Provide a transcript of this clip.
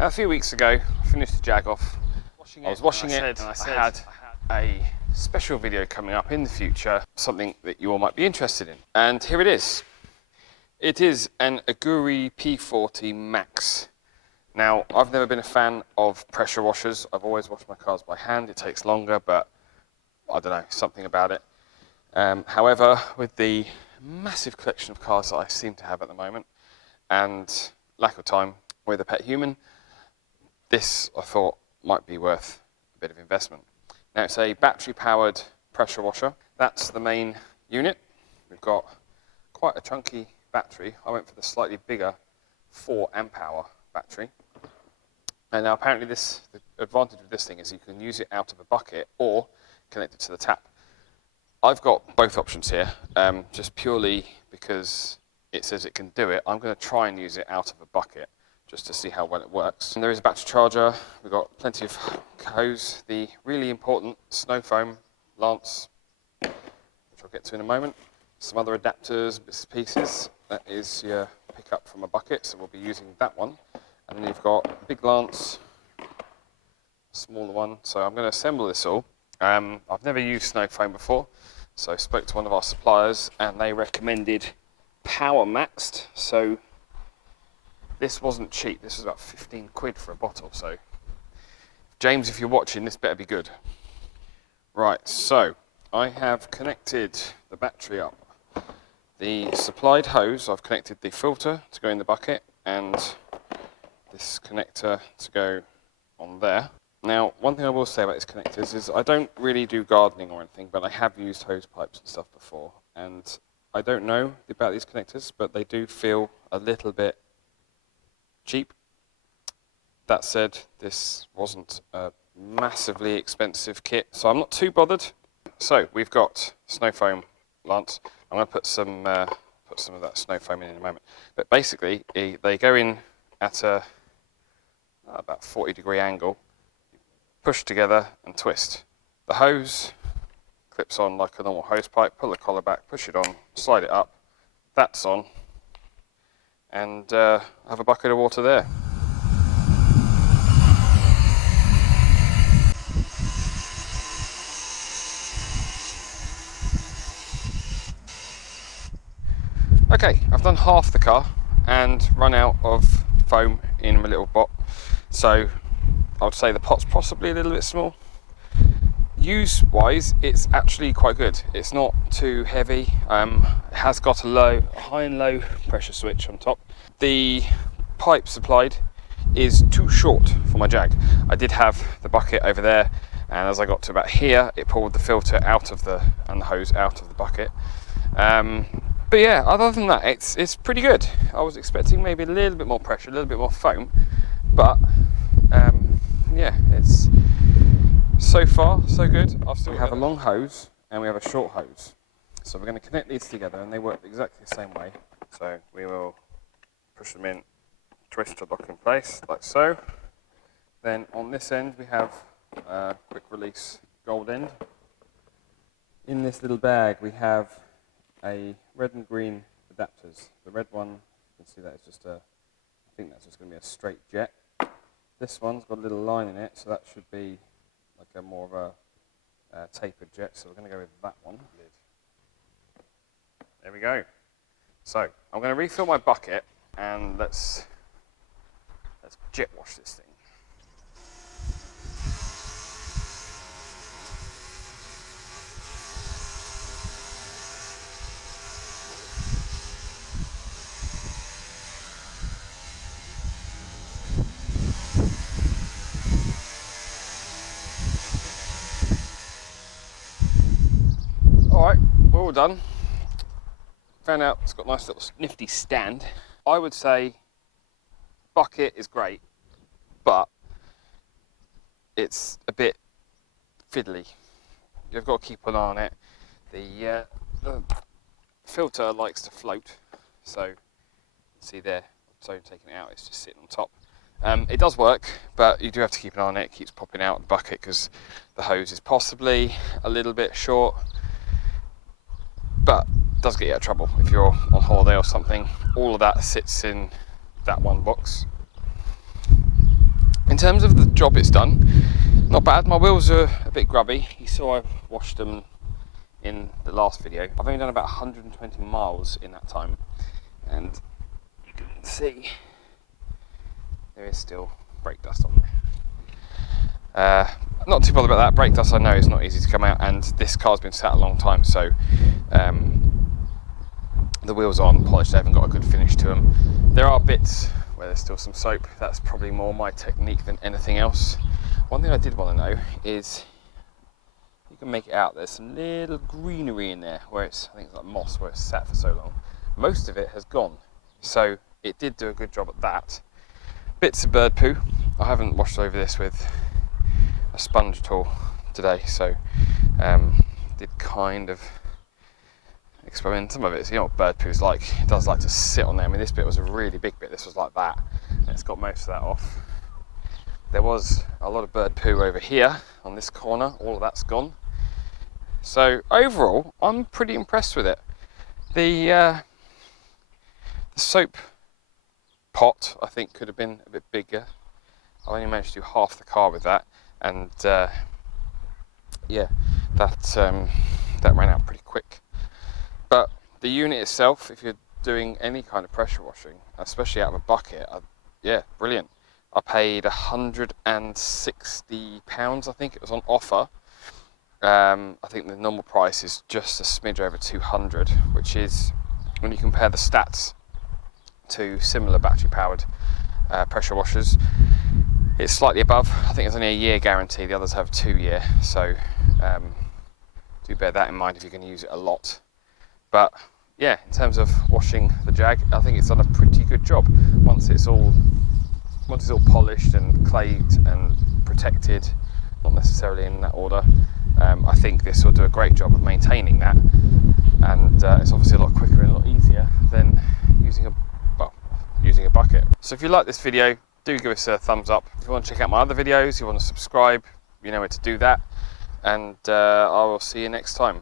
A few weeks ago, I finished the Jag off. I was washing it and I had a special video coming up in the future, something that you all might be interested in. And here it is. It is an Aguri P40 Max. Now, I've never been a fan of pressure washers. I've always washed my cars by hand. It takes longer, but I don't know, something about it. However, with the massive collection of cars that I seem to have at the moment and lack of time with a pet human, this I thought might be worth a bit of investment. Now, it's a battery-powered pressure washer. That's the main unit. We've got quite a chunky battery. I went for the slightly bigger 4 amp hour battery. And now apparently the advantage of this thing is you can use it out of a bucket or connect it to the tap. I've got both options here, just purely because it says it can do it. I'm going to try and use it out of a bucket just to see how well it works. And there is a battery charger. We've got plenty of hose, the really important snow foam lance, which I'll get to in a moment. Some other adapters, bits and pieces. That is your pickup from a bucket, so we'll be using that one. And then you've got a big lance, a smaller one. So I'm going to assemble this all. I've never used snow foam before, so I spoke to one of our suppliers and they recommended Power Maxed. So this wasn't cheap. This was about 15 quid for a bottle. So James, if you're watching, this better be good. Right, so I have connected the battery up. The supplied hose, I've connected the filter to go in the bucket and this connector to go on there. Now, one thing I will say about these connectors is I don't really do gardening or anything, but I have used hose pipes and stuff before. And I don't know about these connectors, but they do feel a little bit cheap. That said, this wasn't a massively expensive kit, so I'm not too bothered. So we've got snow foam lance. I'm going to put some of that snow foam in a moment. But basically, they go in at about 40-degree angle, push together and twist. The hose clips on like a normal hose pipe. Pull the collar back, push it on, slide it up. That's on, and have a bucket of water there. Okay, I've done half the car and run out of foam in my little pot. So I would say the pot's possibly a little bit small. Use-wise, it's actually quite good. It's not too heavy. It has got a high and low pressure switch on top. The pipe supplied is too short for my Jag. I did have the bucket over there, and as I got to about here, it pulled the filter out of and the hose out of the bucket. But yeah, other than that, it's pretty good. I was expecting maybe a little bit more pressure, a little bit more foam, but yeah, it's so far so good. We have a long hose and we have a short hose. So we're going to connect these together and they work exactly the same way. So we will push them in, twist to lock in place, like so. Then on this end we have a quick release gold end. In this little bag we have a red and green adapters. The red one, you can see that is just I think that's just going to be a straight jet. This one's got a little line in it, so that should be like a more of a tapered jet, so we're going to go with that one. There we go. So I'm going to refill my bucket and let's jet wash this thing. Alright, we're all done. Found out it's got a nice little nifty stand. I would say bucket is great, but it's a bit fiddly. You've got to keep an eye on it. The filter likes to float, so you can see there, so taking it out, it's just sitting on top. It does work, but you do have to keep an eye on it. It keeps popping out of the bucket because the hose is possibly a little bit short. But it does get you out of trouble if you're on holiday or something. All of that sits in that one box. terms of the job it's done, not bad. My wheels are a bit grubby. You saw I washed them in the last video. I've only done about 120 miles in that time, and you can see there is still brake dust on there. Not too bothered about that. Brake dust, I know, is not easy to come out, and this car's been sat a long time, so the wheels aren't polished. They haven't got a good finish to them. There are bits where there's still some soap. That's probably more my technique than anything else. One thing I did want to know is, you can make it out, there's some little greenery in there where it's, I think it's like moss, where it's sat for so long. Most of it has gone, so it did do a good job at that. Bits of bird poo. I haven't washed over this with a sponge at all today, so did kind of experiment. Some of it, you know what bird poo is like, it does like to sit on there. I mean, this bit was a really big bit, this was like that, and it's got most of that off. There was a lot of bird poo over here on this corner, all of that's gone. So overall, I'm pretty impressed with it. The soap pot, I think, could have been a bit bigger. I only managed to do half the car with that, and yeah, that ran out pretty quick. But the unit itself, if you're doing any kind of pressure washing, especially out of a bucket, yeah, brilliant. I paid £160, I think it was on offer. I think the normal price is just a smidge over 200, which is, when you compare the stats to similar battery powered pressure washers, it's slightly above. I think it's only a year guarantee, the others have 2 year, so do bear that in mind if you're going to use it a lot. But yeah, in terms of washing the Jag, I think it's done a pretty good job. Once it's all polished and clayed and protected, not necessarily in that order, I think this will do a great job of maintaining that, and it's obviously a lot quicker and a lot easier than using a bucket. So if you like this video, do give us a thumbs up. If you want to check out my other videos, you want to subscribe, you know where to do that, and I will see you next time.